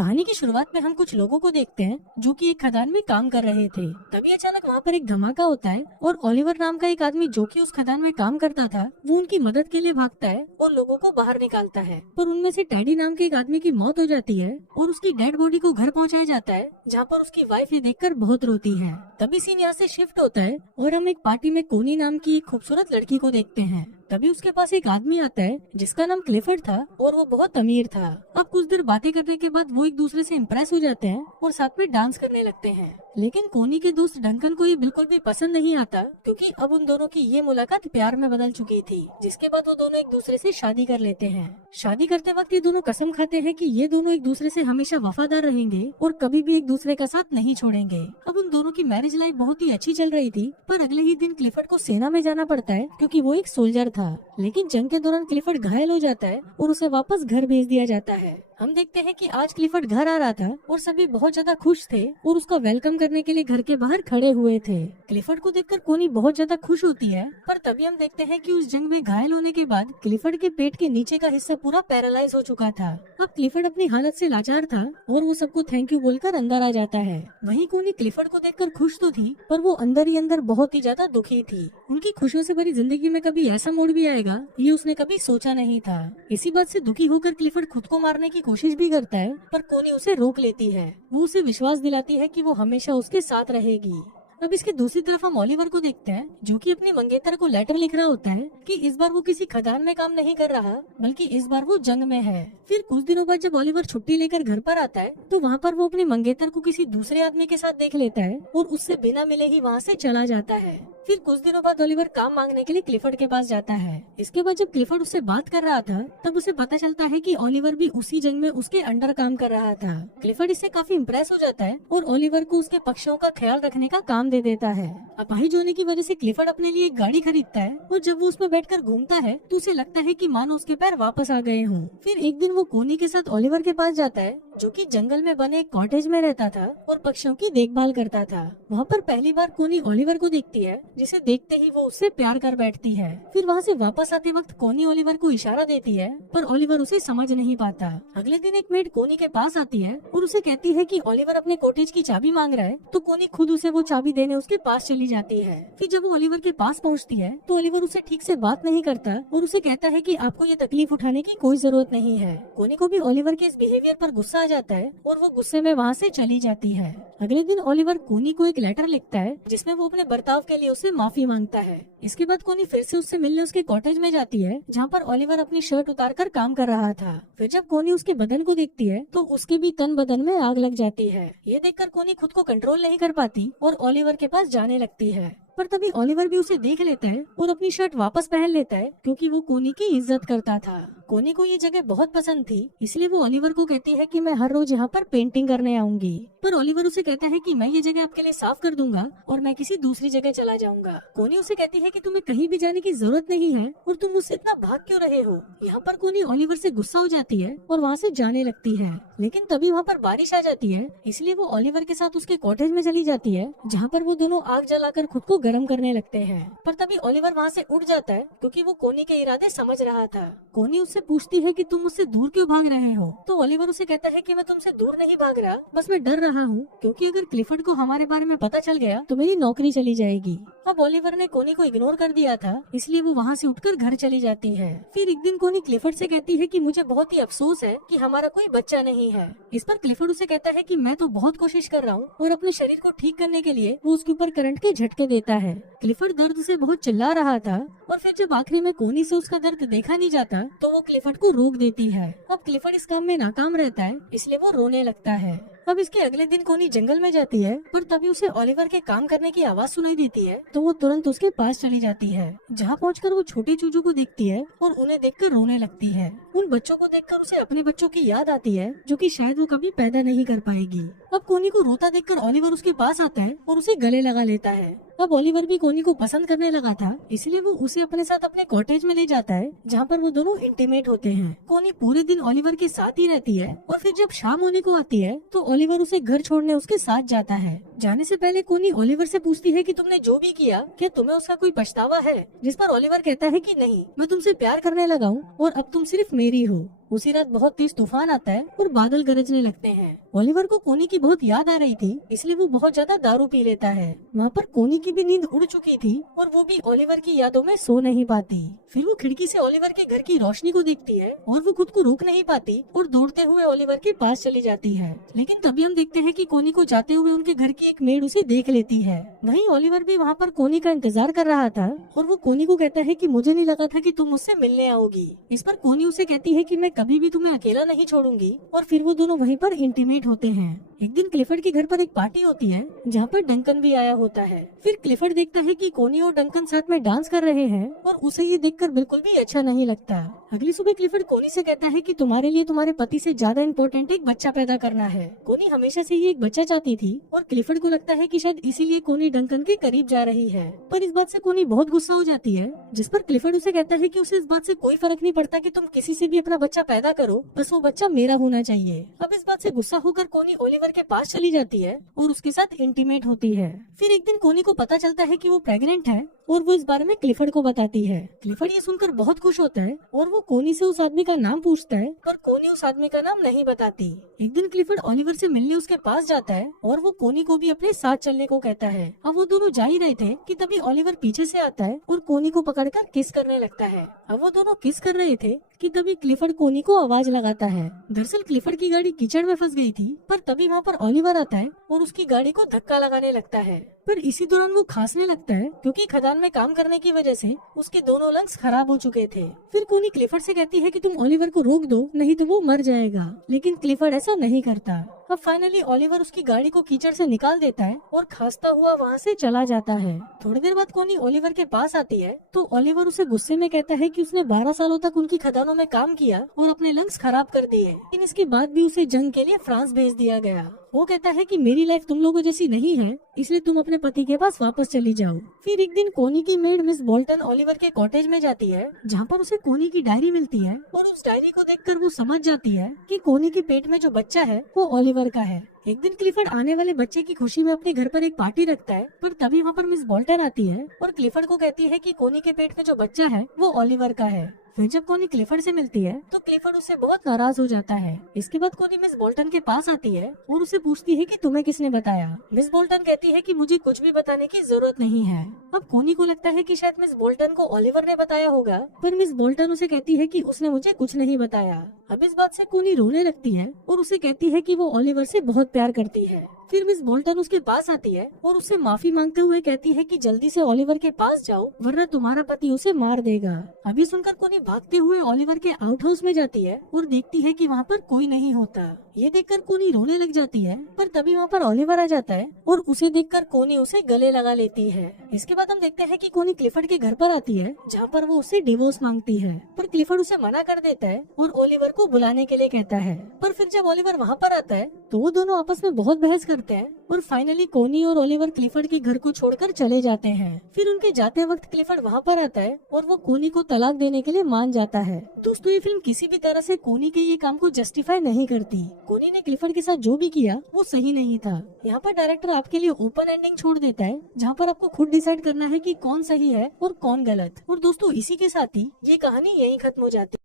कहानी की शुरुआत में हम कुछ लोगों को देखते हैं जो कि एक खदान में काम कर रहे थे। तभी अचानक वहाँ पर एक धमाका होता है और ओलिवर नाम का एक आदमी जो कि उस खदान में काम करता था वो उनकी मदद के लिए भागता है और लोगों को बाहर निकालता है। पर उनमें से टैडी नाम के एक आदमी की मौत हो जाती है और उसकी डेड बॉडी को घर पहुँचाया जाता है, जहाँ पर उसकी वाइफ ये देखकर बहुत रोती है। तभी सीन यहाँ से शिफ्ट होता है और हम एक पार्टी में कोनी नाम की एक खूबसूरत लड़की को देखते हैं। तभी उसके पास एक आदमी आता है जिसका नाम क्लिफर्ड था और वो बहुत अमीर था। अब कुछ देर बातें करने के बाद वो एक दूसरे से इम्प्रेस हो जाते हैं और साथ में डांस करने लगते हैं। लेकिन कोनी के दोस्त डंकन को ये बिल्कुल भी पसंद नहीं आता, क्योंकि अब उन दोनों की ये मुलाकात प्यार में बदल चुकी थी, जिसके बाद वो दोनों एक दूसरे से शादी कर लेते हैं। शादी करते वक्त ये दोनों कसम खाते हैं कि ये दोनों एक दूसरे से हमेशा वफादार रहेंगे और कभी भी एक दूसरे का साथ नहीं छोड़ेंगे। अब उन दोनों की मैरिज लाइफ बहुत ही अच्छी चल रही थी, पर अगले ही दिन क्लिफर्ड को सेना में जाना पड़ता है क्योंकि वो एक सोल्जर था। लेकिन जंग के दौरान क्लिफर्ड घायल हो जाता है और उसे वापस घर भेज दिया जाता है। हम देखते हैं कि आज क्लिफर्ड घर आ रहा था और सभी बहुत ज्यादा खुश थे और उसका वेलकम करने के लिए घर के बाहर खड़े हुए थे। क्लिफर्ड को देखकर कोनी बहुत ज्यादा खुश होती है, पर तभी हम देखते हैं कि उस जंग में घायल होने के बाद क्लिफर्ड के पेट के नीचे का हिस्सा पूरा पैरालाइज हो चुका था। अब क्लिफर्ड अपनी हालत से लाचार था और वो सबको थैंक यू बोलकर अंदर आ जाता है। वहीं कोनी क्लिफर्ड को देखकर खुश तो थी, पर वो अंदर ही अंदर बहुत ही ज्यादा दुखी थी। उनकी खुशियों से भरी जिंदगी में कभी ऐसा मोड़ भी आएगा ये उसने कभी सोचा नहीं था। इसी बात से दुखी होकर क्लिफर्ड खुद को मारने की कोशिश भी करता है, पर कोनी उसे रोक लेती है। वो उसे विश्वास दिलाती है कि वो हमेशा उसके साथ रहेगी। अब इसके दूसरी तरफ हम ओलिवर को देखते हैं जो कि अपने मंगेतर को लेटर लिख रहा होता है कि इस बार वो किसी खदान में काम नहीं कर रहा, बल्कि इस बार वो जंग में है। फिर कुछ दिनों बाद जब ओलिवर छुट्टी लेकर घर पर आता है तो वहाँ पर वो अपने मंगेतर को किसी दूसरे आदमी के साथ देख लेता है और उससे बिना मिले ही वहाँ से चला जाता है। फिर कुछ दिनों बाद ओलिवर काम मांगने के लिए क्लिफर्ड के पास जाता है। इसके बाद जब क्लिफर्ड उससे बात कर रहा था तब उसे पता चलता है कि ओलिवर भी उसी जंग में उसके अंडर काम कर रहा था। क्लिफर्ड इससे काफी इम्प्रेस हो जाता है और ओलिवर को उसके पक्षियों का ख्याल रखने का काम दे देता है। अपाहिज होने की वजह से क्लिफर्ड अपने लिए एक गाड़ी खरीदता है और जब वो उसमें बैठकर घूमता है तो उसे लगता है कि मानो उसके पैर वापस आ गए हों। फिर एक दिन वो कोनी के साथ ओलिवर के पास जाता है जो कि जंगल में बने एक कॉटेज में रहता था और पक्षियों की देखभाल करता था। वहाँ पर पहली बार कोनी ओलिवर को देखती है, जिसे देखते ही वो उससे प्यार कर बैठती है। फिर वहाँ से वापस आते वक्त कोनी ओलिवर को इशारा देती है, पर ओलिवर उसे समझ नहीं पाता। अगले दिन एक मेड कोनी के पास आती है और उसे कहती है कि ओलिवर अपने कॉटेज की चाबी मांग रहा है, तो कोनी खुद उसे वो चाबी देने उसके पास चली जाती है। फिर जब वो ओलिवर के पास पहुँचती है तो ओलिवर उसे ठीक से बात नहीं करता और उसे कहता है कि आपको ये तकलीफ उठाने की कोई जरूरत नहीं है। कोनी को भी ओलिवर के इस बिहेवियर पर गुस्सा आ जाता है और वो गुस्से में वहाँ से चली जाती है। अगले दिन ओलिवर कोनी को एक लेटर लिखता है जिसमें वो अपने बर्ताव के लिए उससे माफी मांगता है। इसके बाद कोनी फिर से उससे मिलने उसके कॉटेज में जाती है जहाँ पर ओलिवर अपनी शर्ट उतारकर काम कर रहा था। फिर जब कोनी उसके बदन को देखती है तो उसके भी तन बदन में आग लग जाती है। ये देखकर कोनी खुद को कंट्रोल नहीं कर पाती और ओलिवर के पास जाने लगती है, पर तभी ओलिवर भी उसे देख लेता है और अपनी शर्ट वापस पहन लेता है क्योंकि वो कोनी की इज्जत करता था। कोनी को ये जगह बहुत पसंद थी, इसलिए वो ओलिवर को कहती है कि मैं हर रोज यहाँ पर पेंटिंग करने आऊंगी। पर ओलिवर उसे कहता है कि मैं ये जगह आपके लिए साफ कर दूंगा और मैं किसी दूसरी जगह चला जाऊंगा। कोनी उसे कहती है कि तुम्हें कहीं भी जाने की जरूरत नहीं है और तुम मुझसे इतना भाग क्यों रहे हो। यहाँ पर कोनी ओलिवर से गुस्सा हो जाती है और वहाँ से जाने लगती है, लेकिन तभी वहाँ पर बारिश आ जाती है, इसलिए वो ओलिवर के साथ उसके कॉटेज में चली जाती है जहाँ पर वो दोनों आग जलाकर खुद को गर्म करने लगते हैं। पर तभी ओलिवर वहाँ से उठ जाता है क्योंकि वो कोनी के इरादे समझ रहा था। कोनी उससे पूछती है कि तुम मुझसे दूर क्यों भाग रहे हो, तो ओलिवर उसे कहता है कि मैं तुमसे दूर नहीं भाग रहा, बस मैं डर रहा हूँ क्योंकि अगर क्लिफर्ड को हमारे बारे में पता चल गया तो मेरी नौकरी चली जाएगी। अब ओलिवर ने कोनी को इग्नोर कर दिया था, इसलिए वो वहाँ से उठकर घर चली जाती है। फिर एक दिन कोनी क्लिफर्ड से कहती है कि मुझे बहुत ही अफसोस है कि हमारा कोई बच्चा नहीं है। इस पर क्लिफर्ड उसे कहता है कि मैं तो बहुत कोशिश कर रहा हूँ और अपने शरीर को ठीक करने के लिए वो उसके ऊपर करंट के झटके देता है। क्लिफर्ड दर्द से बहुत चिल्ला रहा था और फिर जब आखिरी में कोनी से उसका दर्द देखा नहीं जाता तो वो क्लिफर्ड को रोक देती है। अब क्लिफर्ड इस काम में नाकाम रहता है, इसलिए वो रोने लगता है। अब इसके अगले दिन कोनी जंगल में जाती है, पर तभी उसे ओलिवर के काम करने की आवाज सुनाई देती है, तो वो तुरंत उसके पास चली जाती है। जहाँ पहुंचकर वो छोटे चूजू को देखती है और उन्हें देखकर रोने लगती है। उन बच्चों को देखकर उसे अपने बच्चों की याद आती है जो कि शायद वो कभी पैदा नहीं कर पाएगी। अब कोनी को रोता देखकर ओलिवर उसके पास आता है और उसे गले लगा लेता है। अब ओलिवर भी कोनी को पसंद करने लगा था, इसलिए वो उसे अपने साथ अपने कॉटेज में ले जाता है जहाँ पर वो दोनों इंटीमेट होते हैं। कोनी पूरे दिन ओलिवर के साथ ही रहती है और फिर जब शाम होने को आती है तो ओलिवर उसे घर छोड़ने उसके साथ जाता है। जाने से पहले कोनी ओलिवर से पूछती है कि तुमने जो भी किया क्या तुम्हें उसका कोई पछतावा है, जिस पर ओलिवर कहता है कि नहीं, मैं तुमसे प्यार करने लगा हूँ और अब तुम सिर्फ मेरी हो। उसी रात बहुत तेज तूफान आता है और बादल गरजने लगते हैं। ओलिवर को कोनी की बहुत याद आ रही थी, इसलिए वो बहुत ज्यादा दारू पी लेता है। वहाँ पर कोनी की भी नींद उड़ चुकी थी और वो भी ओलिवर की यादों में सो नहीं पाती। फिर वो खिड़की से ओलिवर के घर की रोशनी को देखती है और वो खुद को रोक नहीं पाती और दौड़ते हुए ओलिवर के पास चली जाती है। लेकिन तभी हम देखते हैं कि कोनी को जाते हुए उनके घर की एक मेड उसे देख लेती है। वहीं ओलिवर भी वहाँ पर कोनी का इंतजार कर रहा था और वो कोनी को कहता है कि मुझे नहीं लगा था कि तुम मुझसे मिलने आओगी। इस पर कोनी उसे कहती है कि मैं कभी भी तुम्हें अकेला नहीं छोड़ूंगी और फिर वो दोनों वहीं पर इंटीमेट होते हैं। एक दिन क्लिफर्ड के घर पर एक पार्टी होती है जहाँ पर डंकन भी आया होता है। फिर क्लिफर्ड देखता है कि कोनी और डंकन साथ में डांस कर रहे हैं और उसे ये देखकर बिल्कुल भी अच्छा नहीं लगता। अगली सुबह क्लिफर्ड कोनी से कहता है कि तुम्हारे लिए तुम्हारे पति से ज्यादा इम्पोर्टेंट एक बच्चा पैदा करना है। कोनी हमेशा से ही एक बच्चा चाहती थी और क्लिफर्ड को लगता है कि शायद इसीलिए कोनी डंकन के करीब जा रही है। पर इस बात से कोनी बहुत गुस्सा हो जाती है, जिस पर क्लिफर्ड उसे कहता है कि उसे इस बात से कोई फर्क नहीं पड़ता कि तुम किसी से भी अपना बच्चा पैदा करो, बस वो बच्चा मेरा होना चाहिए। अब इस बात से गुस्सा होकर कोनी ओलिवर के पास चली जाती है और उसके साथ इंटीमेट होती है। फिर एक दिन कोनी को पता चलता है कि वो प्रेग्नेंट है और वो इस बारे में क्लिफर्ड को बताती है। क्लिफर्ड ये सुनकर बहुत खुश होता है और वो कोनी से उस आदमी का नाम पूछता है, पर कोनी उस आदमी का नाम नहीं बताती। एक दिन क्लिफर्ड ओलिवर से मिलने उसके पास जाता है और वो कोनी को भी अपने साथ चलने को कहता है। अब वो दोनों जा ही रहे थे कि तभी ओलिवर पीछे से आता है और कोनी को पकड़कर किस करने लगता है। अब वो दोनों किस कर रहे थे कि तभी क्लिफर्ड कोनी को आवाज लगाता है। दरअसल क्लिफर्ड की गाड़ी कीचड़ में फंस गई थी, पर तभी वहाँ पर ओलिवर आता है और उसकी गाड़ी को धक्का लगाने लगता है। पर इसी दौरान वो खांसने लगता है क्योंकि खदान में काम करने की वजह से उसके दोनों लंग्स खराब हो चुके थे। फिर कोनी क्लिफर्ड से कहती है कि तुम ओलिवर को रोक दो, नहीं तो वो मर जाएगा, लेकिन क्लिफर्ड ऐसा नहीं करता। अब फाइनली ओलिवर उसकी गाड़ी को कीचड़ से निकाल देता है और खांसता हुआ वहाँ से चला जाता है। थोड़ी देर बाद कोनी ओलिवर के पास आती है तो ओलिवर उसे गुस्से में कहता है कि उसने 12 सालों तक उनकी खदानों में काम किया और अपने लंग्स खराब कर दिए, लेकिन इसके बाद भी उसे जंग के लिए फ्रांस भेज दिया गया। वो कहता है कि मेरी लाइफ तुम लोगों जैसी नहीं है, इसलिए तुम अपने पति के पास वापस चली जाओ। फिर एक दिन कोनी की मेड मिस बोल्टन ओलिवर के कॉटेज में जाती है जहाँ पर उसे कोनी की डायरी मिलती है और उस डायरी को देखकर वो समझ जाती है कि कोनी के पेट में जो बच्चा है वो ओलिवर का है। एक दिन क्लिफर्ड आने वाले बच्चे की खुशी में अपने घर पर एक पार्टी रखता है, पर तभी वहाँ पर मिस बोल्टन आती है और क्लिफर्ड को कहती है कि कोनी के पेट में जो बच्चा है वो ओलिवर का है। फिर जब कोनी क्लिफर्ड से मिलती है तो क्लिफर्ड उससे बहुत नाराज हो जाता है। इसके बाद कोनी मिस बोल्टन के पास आती है और उसे पूछती है कि तुम्हें किसने बताया। मिस बोल्टन कहती है कि मुझे कुछ भी बताने की जरूरत नहीं है। अब कोनी को लगता है कि शायद मिस बोल्टन को ओलिवर ने बताया होगा, पर मिस बोल्टन उसे कहती है कि उसने मुझे कुछ नहीं बताया। अब इस बात से कोनी रोने लगती है और उसे कहती है कि वो ओलिवर से बहुत प्यार करती है। फिर मिस बोल्टन उसके पास आती है और उससे माफी मांगते हुए कहती है कि जल्दी से ओलिवर के पास जाओ वरना तुम्हारा पति उसे मार देगा। अभी सुनकर कोनी भागते हुए ओलिवर के आउट हाउस में जाती है और देखती है कि वहाँ पर कोई नहीं होता। ये देखकर कोनी रोने लग जाती है, पर तभी वहाँ पर ओलिवर आ जाता है और उसे देखकर कोनी उसे गले लगा लेती है। इसके बाद हम देखते हैं कि कोनी क्लिफर्ड के घर पर आती है जहाँ पर वो उससे डिवोर्स मांगती है, पर क्लिफर्ड उसे मना कर देता है और ओलिवर को बुलाने के लिए कहता है। पर फिर जब ओलिवर वहाँ पर आता है तो वो दोनों आपस में बहुत बहस करते हैं और फाइनली कोनी और ओलिवर क्लिफर्ड के घर को छोड़कर चले जाते हैं। फिर उनके जाते वक्त क्लिफर्ड वहाँ पर आता है और वो कोनी को तलाक देने के लिए मान जाता है। दोस्तों, ये फिल्म किसी भी तरह से कोनी के ये काम को जस्टिफाई नहीं करती। कोनी ने क्लिफर्ड के साथ जो भी किया वो सही नहीं था। यहाँ पर डायरेक्टर आपके लिए ओपन एंडिंग छोड़ देता है जहाँ पर आपको खुद डिसाइड करना है कि कौन सही है और कौन गलत। और दोस्तों, इसी के साथ ही ये कहानी यहीं खत्म हो जाती है।